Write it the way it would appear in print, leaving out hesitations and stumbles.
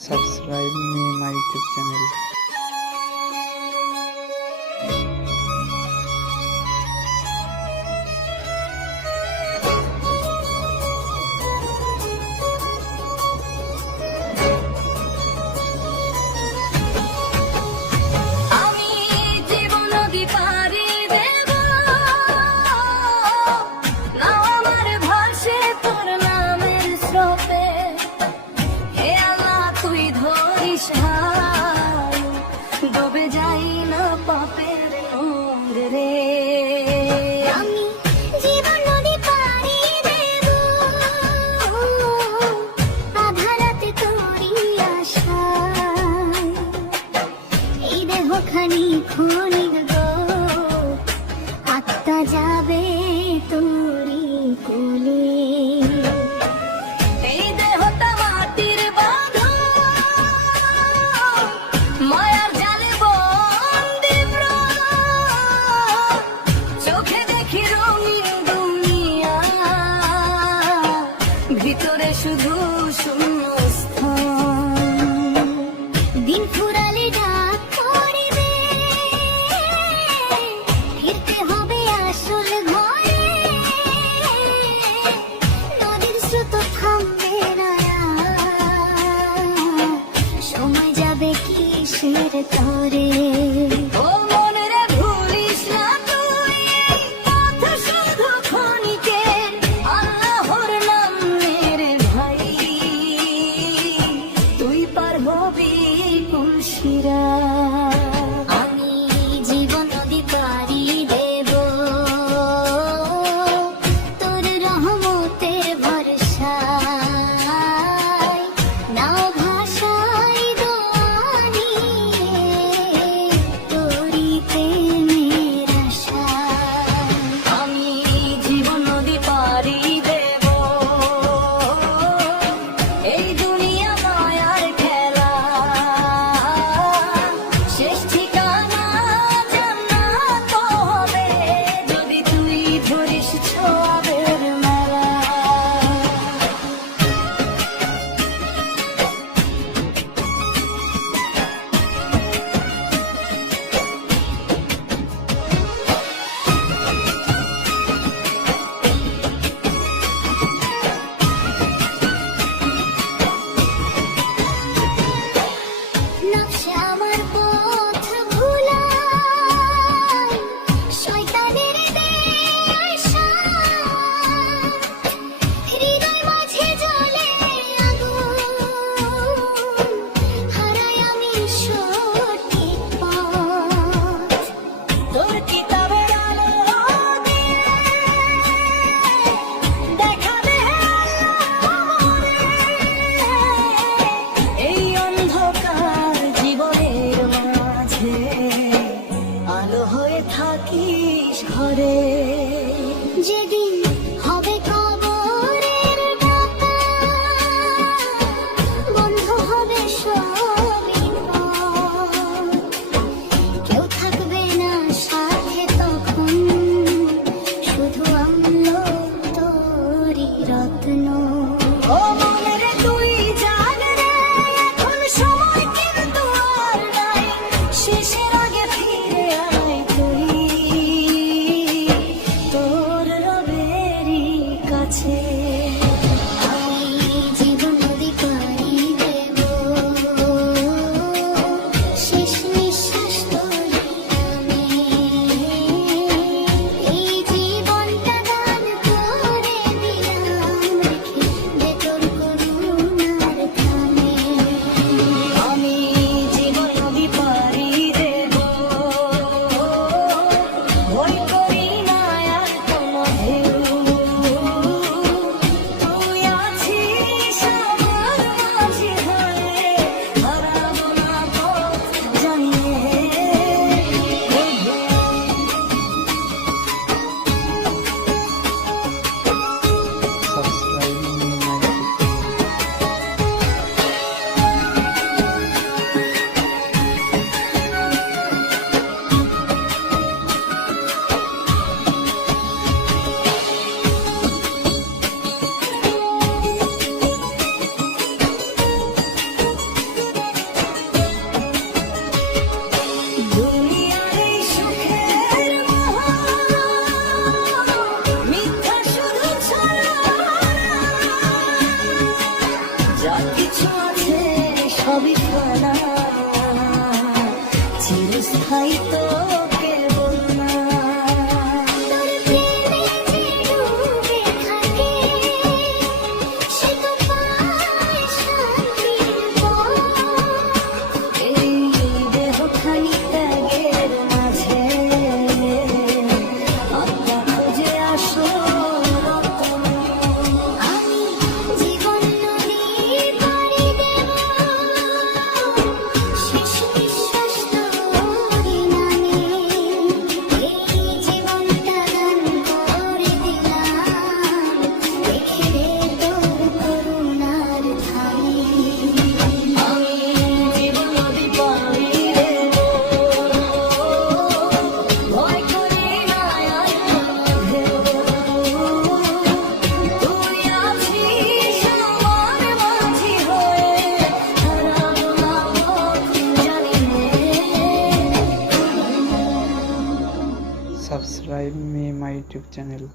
subscribe me my YouTube channel. ডুবে যাই না পাপের নোংরে আমি জীবন নদী পাড়ি দেব আধারাতে তোরি আশা এই দেহখানি ক্ষণিক গো আত্মা যাবে তোরি কোলে ভিতরে শুধু শূন্যস্থান দিন ফুরালে ডাক পড়িবে ফিরতে হবে আসল ঘরে নদীর স্রোত থামবে না সময় যাবে কিসের তরে আমি জীবন নদী পাড়ি দেব তোর রহমতের ভরসায় নাও ভাষায় দোয়ানি তোরি প্রেমের আশায় আমি জীবন নদী পাড়ি দেব এই দুনিয়া মায়ার খেলা শেষ ঠিকানা জান্নাত হবে যদি তুই ধরিস ছোঁয়াবের মেলা নকশা আমার পথ ভুলায় শয়তানের দেশা হৃদয় মাঝে জ্বলে আগুন হারাই আমি সঠিক পথ তোর কিতাবের আলো দিয়ে দেখাবে এই অন্ধকার জীবনের মাঝে আলো হয়ে থাকিস ঘরে যেদিন হবে কবরের ডাকা বন্ধ হবে সবই পথ কেউ থাকবে না সাথে তখন শুধু আমলো তোরি রত্ন ও মনের তুই জাগ রে এখন সময় কিন্তু আর নাই শেষের আগে ফিরে আয় তুই তোর রবেরই কাছে আমি জীবন নদী পাড়ি দেব subscribe me my YouTube channel.